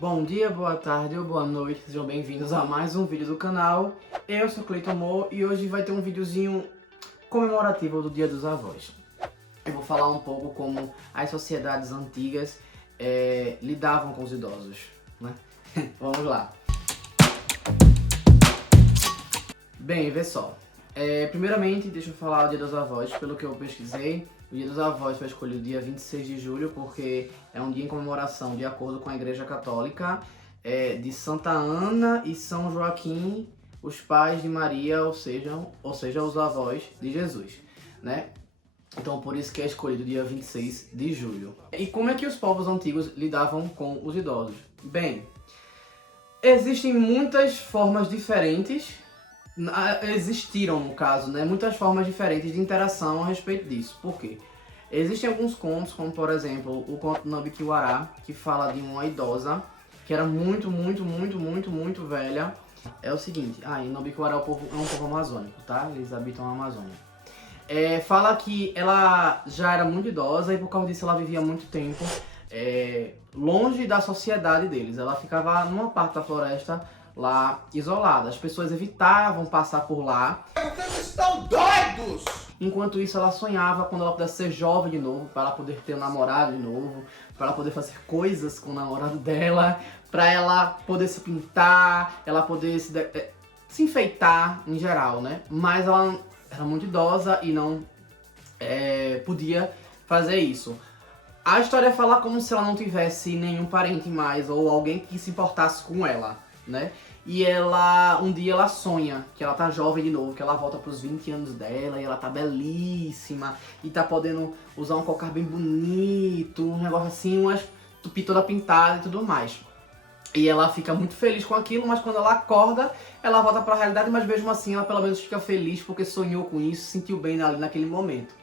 Bom dia, boa tarde ou boa noite, sejam bem-vindos a mais um vídeo do canal. Eu sou Cleiton Mo e hoje vai ter um videozinho comemorativo do Dia dos Avós. Eu vou falar um pouco como as sociedades antigas lidavam com os idosos, né? Vamos lá. Bem, vê só. Primeiramente, deixa eu falar do Dia dos Avós, pelo que eu pesquisei. O Dia dos Avós foi escolhido dia 26 de julho porque é um dia em comemoração, de acordo com a Igreja Católica, de Santa Ana e São Joaquim, os pais de Maria, ou seja, os avós de Jesus, né? Então, por isso que é escolhido dia 26 de julho. E como é que os povos antigos lidavam com os idosos? Bem, existem muitas formas diferentes, existiram no caso, né, muitas formas diferentes de interação a respeito disso. Por quê? Existem alguns contos, como por exemplo o conto Nambiquiwará, que fala de uma idosa que era muito velha. É o seguinte, em Nambiquiwará é um povo amazônico, tá? Eles habitam a Amazônia. Fala que ela já era muito idosa e por causa disso ela vivia muito tempo longe da sociedade deles. Ela ficava numa parte da floresta lá isolada. As pessoas evitavam passar por lá. Vocês estão doidos! Enquanto isso, ela sonhava quando ela pudesse ser jovem de novo, para ela poder ter um namorado de novo, para ela poder fazer coisas com o namorado dela, para ela poder se pintar, ela poder se enfeitar em geral, né? Mas ela era muito idosa e não podia fazer isso. A história fala como se ela não tivesse nenhum parente mais ou alguém que se importasse com ela, né? E um dia ela sonha que ela tá jovem de novo, que ela volta pros 20 anos dela e ela tá belíssima e tá podendo usar um cocar bem bonito, um negócio assim, umas tupi toda pintada e tudo mais. E ela fica muito feliz com aquilo, mas quando ela acorda, ela volta pra realidade, mas mesmo assim ela pelo menos fica feliz porque sonhou com isso, sentiu bem ali naquele momento.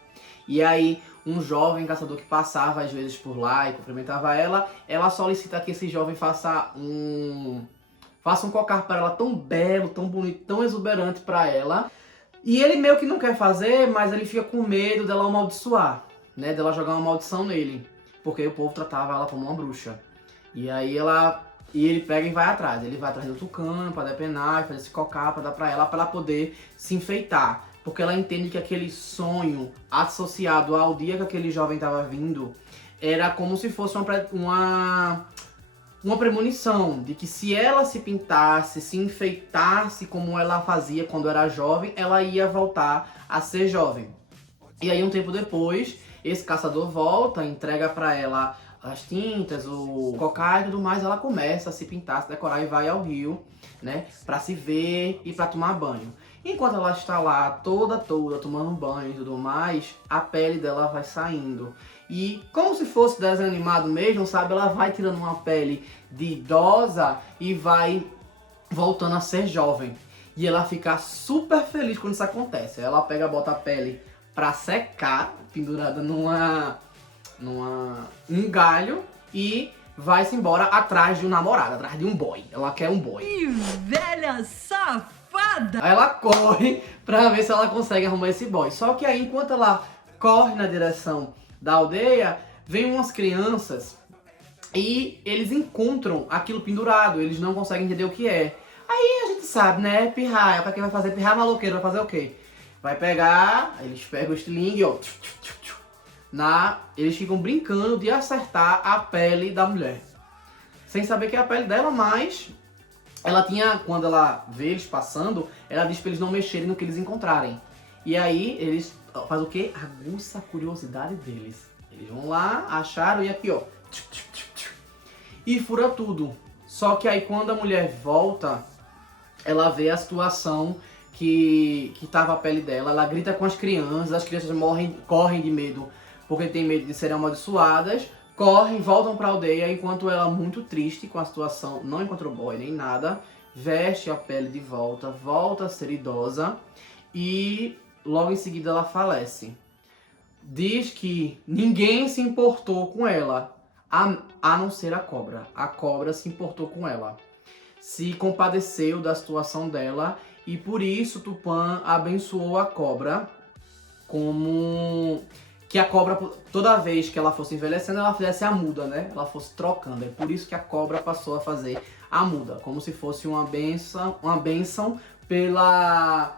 E aí, um jovem caçador que passava às vezes por lá e cumprimentava ela solicita que esse jovem faça um cocar para ela tão belo, tão bonito, tão exuberante para ela. E ele meio que não quer fazer, mas ele fica com medo dela amaldiçoar, né? Dela jogar uma maldição nele, porque o povo tratava ela como uma bruxa. E aí ele pega e vai atrás. Ele vai atrás do tucano para depenar, fazer esse cocar para dar para ela poder se enfeitar. Porque ela entende que aquele sonho associado ao dia que aquele jovem estava vindo era como se fosse uma premonição de que se ela se pintasse, se enfeitasse como ela fazia quando era jovem, ela ia voltar a ser jovem. E aí um tempo depois, esse caçador volta, entrega pra ela as tintas, o cocar e tudo mais, ela começa a se pintar, se decorar e vai ao rio, né, pra se ver e pra tomar banho. Enquanto ela está lá toda tomando banho e tudo mais, a pele dela vai saindo. E como se fosse desenho animado mesmo, sabe? Ela vai tirando uma pele de idosa e vai voltando a ser jovem. E ela fica super feliz quando isso acontece. Ela pega, bota a pele pra secar, pendurada num galho e vai-se embora atrás de um namorado, atrás de um boy. Ela quer um boy. Que velha safada! Aí ela corre pra ver se ela consegue arrumar esse boy. Só que aí, enquanto ela corre na direção da aldeia, vem umas crianças e eles encontram aquilo pendurado, eles não conseguem entender o que é. Aí a gente sabe, né? Pirraia, pra quem vai fazer pirraia maloqueiro, vai fazer o quê? Vai pegar, eles pegam o estilingue, ó, eles ficam brincando de acertar a pele da mulher. Sem saber que é a pele dela, mas ela tinha, quando ela vê eles passando, ela diz pra eles não mexerem no que eles encontrarem. E aí eles fazem o quê? Aguça a curiosidade deles. Eles vão lá, acharam e aqui ó, e fura tudo. Só que aí quando a mulher volta, ela vê a situação que tava a pele dela, ela grita com as crianças correm de medo, porque tem medo de serem amaldiçoadas, correm, voltam pra aldeia, enquanto ela, muito triste com a situação, não encontrou boy nem nada, veste a pele de volta, volta a ser idosa e logo em seguida ela falece. Diz que ninguém se importou com ela, a não ser a cobra. A cobra se importou com ela, se compadeceu da situação dela e por isso Tupã abençoou a cobra como que a cobra, toda vez que ela fosse envelhecendo, ela fizesse a muda, né? Ela fosse trocando. É por isso que a cobra passou a fazer a muda, como se fosse uma bênção por ela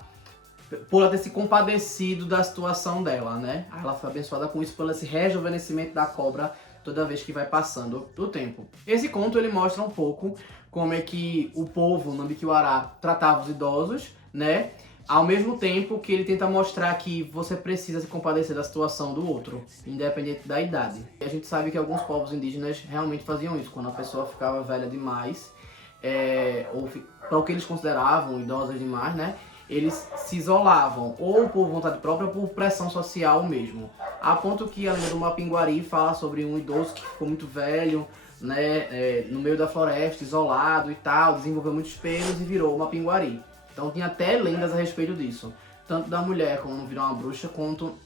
ter se compadecido da situação dela, né? Aí ela foi abençoada com isso, pelo esse rejuvenescimento da cobra toda vez que vai passando o tempo. Esse conto ele mostra um pouco como é que o povo Nambiquara tratava os idosos, né? Ao mesmo tempo que ele tenta mostrar que você precisa se compadecer da situação do outro, independente da idade. E a gente sabe que alguns povos indígenas realmente faziam isso, quando a pessoa ficava velha demais, ou para o que eles consideravam idosas demais, né? Eles se isolavam, ou por vontade própria ou por pressão social mesmo. A ponto que a lenda do Mapinguari fala sobre um idoso que ficou muito velho, né, no meio da floresta, isolado e tal, desenvolveu muitos pelos e virou uma Mapinguari. Então tinha até lendas a respeito disso. Tanto da mulher como virar uma bruxa, quanto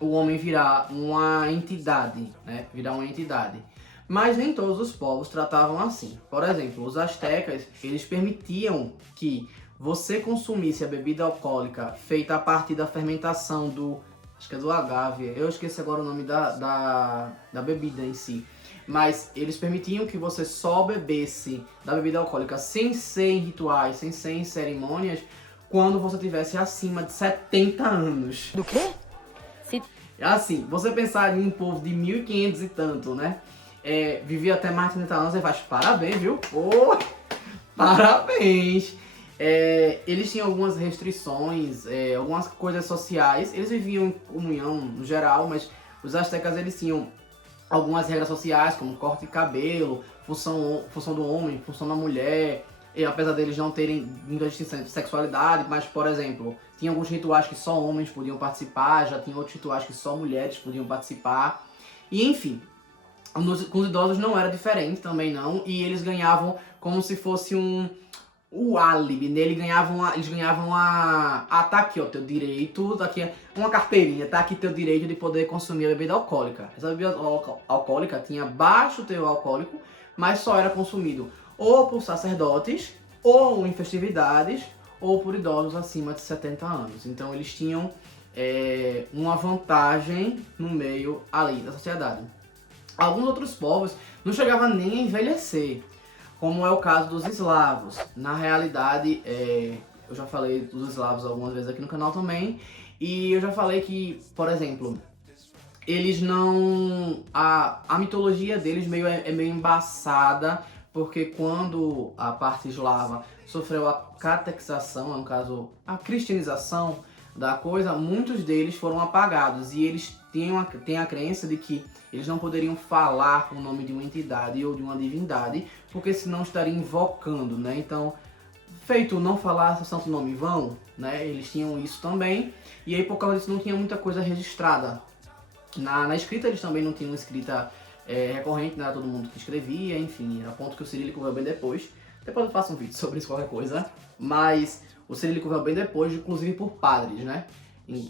o homem virar uma entidade, né? Virar uma entidade. Mas nem todos os povos tratavam assim. Por exemplo, os astecas, eles permitiam que você consumisse a bebida alcoólica feita a partir da fermentação do... acho que é do agave, eu esqueci agora o nome da bebida em si. Mas eles permitiam que você só bebesse da bebida alcoólica sem ser em rituais, sem ser em cerimônias, quando você tivesse acima de 70 anos. Do quê? Assim, você pensar em um povo de 1500 e tanto, né? Vivia até mais de 30 anos, você faz parabéns, viu? Pô, parabéns! Eles tinham algumas restrições, algumas coisas sociais. Eles viviam em comunhão no geral, mas os astecas eles tinham algumas regras sociais, como corte de cabelo, função do homem, função da mulher, e apesar deles não terem muita distinção de sexualidade, mas, por exemplo, tinha alguns rituais que só homens podiam participar, já tinha outros rituais que só mulheres podiam participar, e enfim, com os idosos não era diferente também não, e eles ganhavam como se fosse o álibi, né? Eles ganhavam tá aqui, ó, teu direito, tá aqui uma carteirinha, tá aqui teu direito de poder consumir a bebida alcoólica. Essa bebida alcoólica tinha baixo teor alcoólico, mas só era consumido ou por sacerdotes, ou em festividades, ou por idosos acima de 70 anos. Então eles tinham uma vantagem no meio ali da sociedade. Alguns outros povos não chegavam nem a envelhecer, como é o caso dos eslavos. Na realidade, eu já falei dos eslavos algumas vezes aqui no canal também, e eu já falei que, por exemplo, eles não... A mitologia deles é meio embaçada, porque quando a parte eslava sofreu a catequização, no caso, a cristianização da coisa, muitos deles foram apagados, e eles têm a crença de que eles não poderiam falar o nome de uma entidade ou de uma divindade, porque senão estariam invocando, né? Então, feito não falar seu santo nome em vão, né? Eles tinham isso também, e aí por causa disso não tinha muita coisa registrada. Na escrita eles também não tinham escrita recorrente, não era todo mundo que escrevia, enfim, a ponto que o cirílico veio bem depois. Depois eu faço um vídeo sobre isso, qualquer coisa, mas o cirílico veio bem depois, inclusive por padres, né?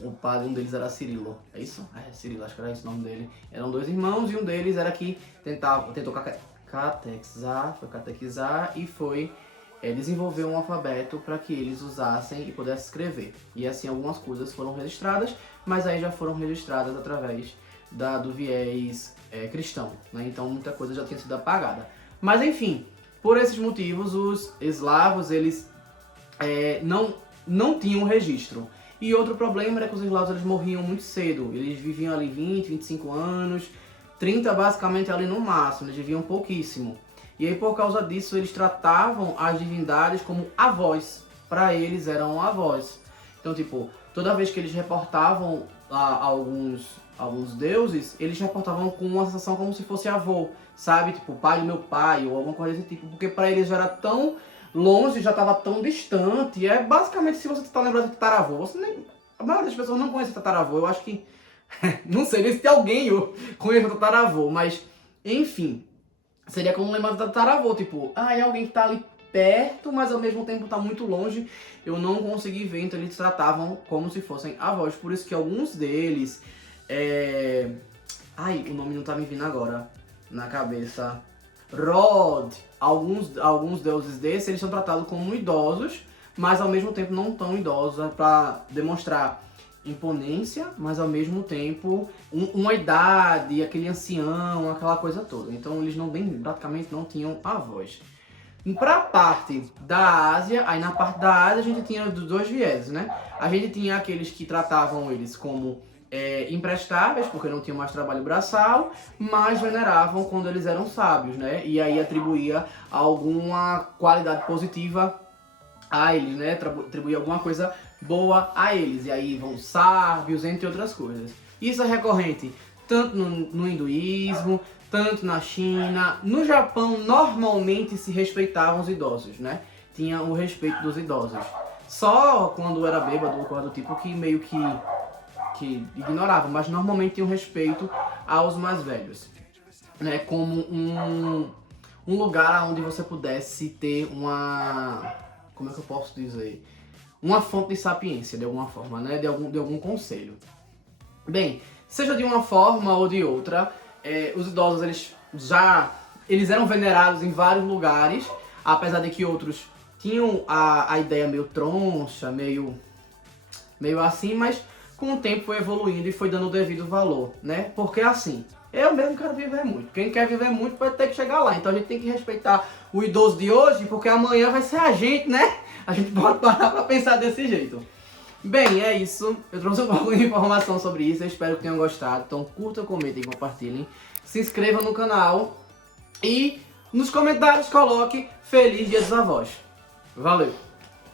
O padre, um deles era Cirilo, é isso? Cirilo, acho que era esse o nome dele. Eram dois irmãos e um deles era que tentou catequizar e foi desenvolver um alfabeto para que eles usassem e pudessem escrever. E assim algumas coisas foram registradas, mas aí já foram registradas através do viés cristão, né? Então muita coisa já tinha sido apagada. Mas enfim, por esses motivos os eslavos eles não tinham registro. E outro problema era que os eslavos eles morriam muito cedo. Eles viviam ali 20, 25 anos, 30 basicamente ali no máximo, eles viviam pouquíssimo. E aí por causa disso eles tratavam as divindades como avós. Para eles eram avós. Então tipo, toda vez que eles reportavam alguns deuses, eles reportavam com uma sensação como se fosse avô, sabe? Tipo, pai do meu pai ou alguma coisa desse tipo, porque para eles já era tão longe, já estava tão distante. Basicamente, se você está lembrando de tataravô, a maioria das pessoas não conhece tataravô. Eu acho que não sei nem se tem alguém conhece tataravô, mas enfim, seria como lembrar de tataravô, tipo, é alguém que está ali perto, mas ao mesmo tempo está muito longe. Eu não consegui ver, então eles tratavam como se fossem avós. Por isso que alguns deles o nome não tá me vindo agora na cabeça. Alguns deuses desses, eles são tratados como idosos, mas ao mesmo tempo não tão idosos, para demonstrar imponência, mas ao mesmo tempo uma idade, aquele ancião, aquela coisa toda. Então eles praticamente não tinham avós. Pra parte da Ásia, aí na parte da Ásia a gente tinha dos dois vieses, né? A gente tinha aqueles que tratavam eles como imprestáveis, porque não tinham mais trabalho braçal, mas veneravam quando eles eram sábios, né? E aí atribuía alguma qualidade positiva a eles, né? Atribuía alguma coisa boa a eles. E aí vão sábios, entre outras coisas. Isso é recorrente tanto no hinduísmo, tanto na China. No Japão, normalmente se respeitavam os idosos, né? Tinha o respeito dos idosos. Só quando era bêbado ou coisa do tipo que meio que ignoravam, mas normalmente tinham respeito aos mais velhos, né? Como um lugar onde você pudesse ter como é que eu posso dizer? Uma fonte de sapiência, de alguma forma, né? De algum conselho. Bem, seja de uma forma ou de outra, os idosos eles eram venerados em vários lugares, apesar de que outros tinham a ideia meio troncha, meio assim, mas com o tempo foi evoluindo e foi dando o devido valor, né? Porque assim, eu mesmo quero viver muito. Quem quer viver muito vai ter que chegar lá. Então a gente tem que respeitar o idoso de hoje, porque amanhã vai ser a gente, né? A gente pode parar pra pensar desse jeito. Bem, é isso. Eu trouxe um pouco de informação sobre isso. Eu espero que tenham gostado. Então curtam, comentem e compartilhem. Se inscrevam no canal. E nos comentários coloque Feliz Dia dos Avós. Valeu!